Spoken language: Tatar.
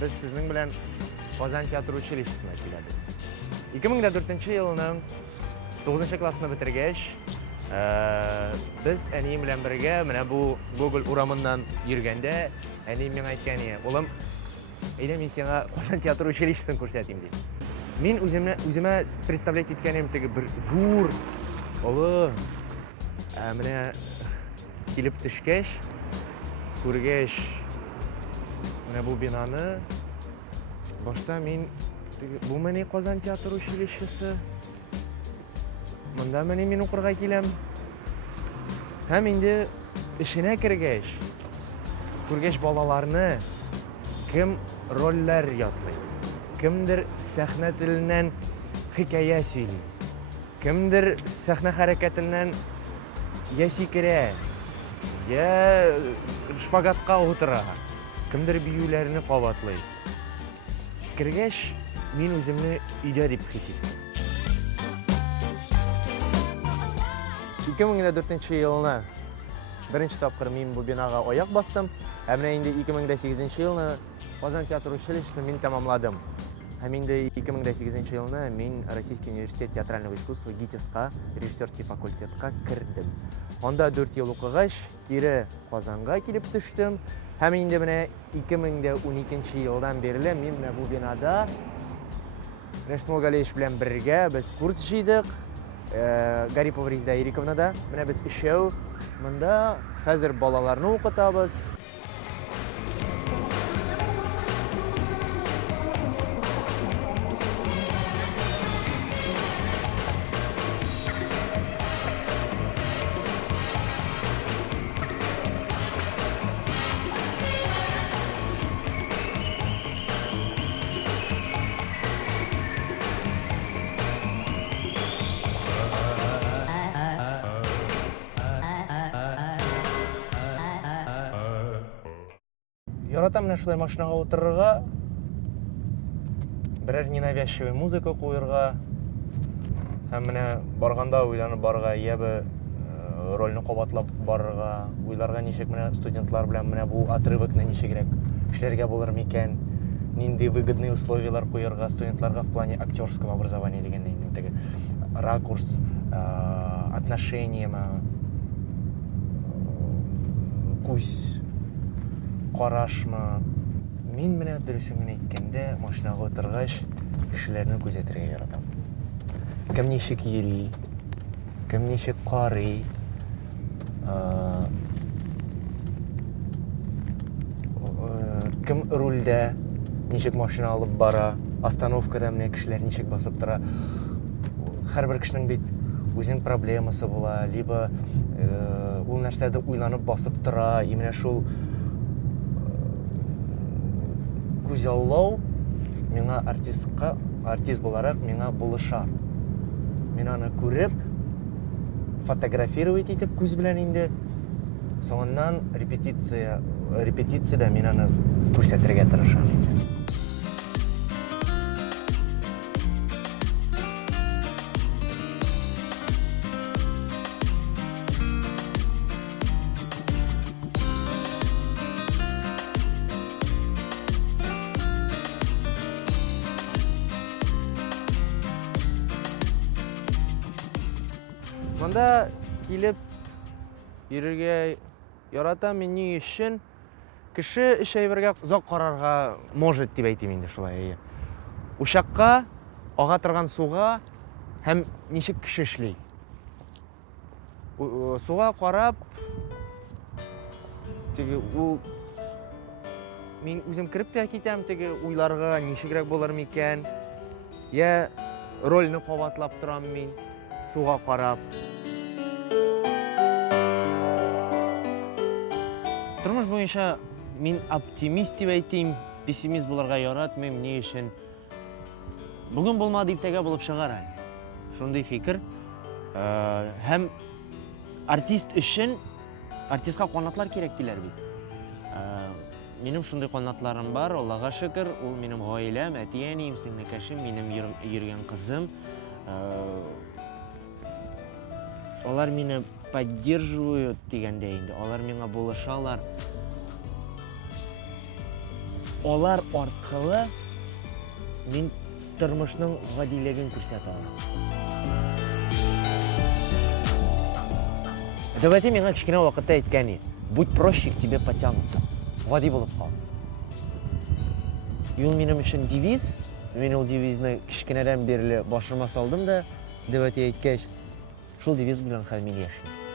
biz sizning bilan Qozon teatr училищесine kelamiz. 2004-yilning 9-klassini bitirgach, biz anim bilan birga mana bu Google uramından yurganda, anim menga aytgan edi, "O'g'lim, men senga Qozon teatr училищесini ko'rsatayim" dedi. Men o'zimga представлять etganim bir zo'r, ulug' mana kelib tushgach, ko'rgach mana bu binoni boshda men bu meni Qozon teatr училищесі. Bunda men o'qirga kelam. Ham endi ishine kirgach, ko'rgach bolalarni kim rollar yodlaydi. Kimdir sahna tilidan hikoya so'ylaydi. Kimdir sahna harakatidan yasikira, ya shpagatga o'tiradi. Kimdir biyularni qavatlaydi. Kirgach, men o'zimni uyda deb his etdim. 2004-yilni birinchi topqir men bu binoga oyoq bosdim. Hamda endi 2008-yilni Qozon teatr училищесini men tamomladim. Ham endi 2008-yilni men Российский университет театрального искусства GITIS-га rejissyorskiy fakultetga kirdim. Onda 4 yil o'qigach, kiri Qozonga kelib tushdim. Ham endi mana 2012-yildan beri men bu binoda Rashmol Galeyev bilan birga biz kurs ishlaydik. Garipov Rizda Erikovnada. Mana biz ishov bunda hozir bolalarni o'qitamiz. Yaratam mana shulay mashinaga o'tirishga, biror nenavязчивый muzika qo'yirga, ham mana borganda o'ylanib borga, ya bir rolni qabatlab borga, o'ylarga nechak mana studentlar bilan mana bu отрывокni nechakroq ishlarga bo'larmikan, nindi выгодные условиялар qo'yirga studentlarga в плане актерского образования deganda endi ракурс, отношения, кусь qarashma. Men mana durusini aytganda, mashinaga o'tirgach, kishilarni kuzatirga yaratam. Kim nechik yuri, kim nechik qori, kim rulda nechik mashina olib bora, остановкада mana kishilar nechik bosib tura. Har bir kishining o'zining problemasi bo'la, liba u narsada o'ylanib bosib tura, mana shu Күзаллау миңа артист буларак миңа булыша. Мен аны күреп, фотографировать итеп күз белән инде. Соңыннан репетициядә мен аны күрсәтергә тырышам. Монда келіп йөрергә яратам. Мен ни өчен кеше эш әйбергә озак карарга может дип әйтим инде шулай. Ушакка, ага торган суга һәм ничек кеше эшли. Суга карап, теге ул мен үзем кирип тә китәм, теге уйларга ничегрәк булыр микән? Я рольны кабатлап торам мин суга карап. Тормыш буенча мин оптимист дип әйтим, пессимист булырга яратмыйм. Ни өчен? Бүген булмады, иртәгә булып чыгар әле. Шундый фикер. Һәм артист өчен артистка канатлар кирәк диләр бит. Минем шундый канатларым бар, Аллага шөкер. Ул минем гаиләм, әти-әнием, сеңнекәшем, минем йөргән кызым. Алар мине поддерживают дигәндә инде. Алар миңа булышалар. Алар аркылы мин тормышның гадилеген күрсәтә алам. Дәвәти миңа кичкенә вакытта әйткән иде. Будь проще, к тебе потянутся. Гади булып кал. Ул минем өчен девиз. Мин ул девизны кичкенәдән бирле башыма салдым да, дәвәти әйткәч, шул девиз белән хәл мин яшим.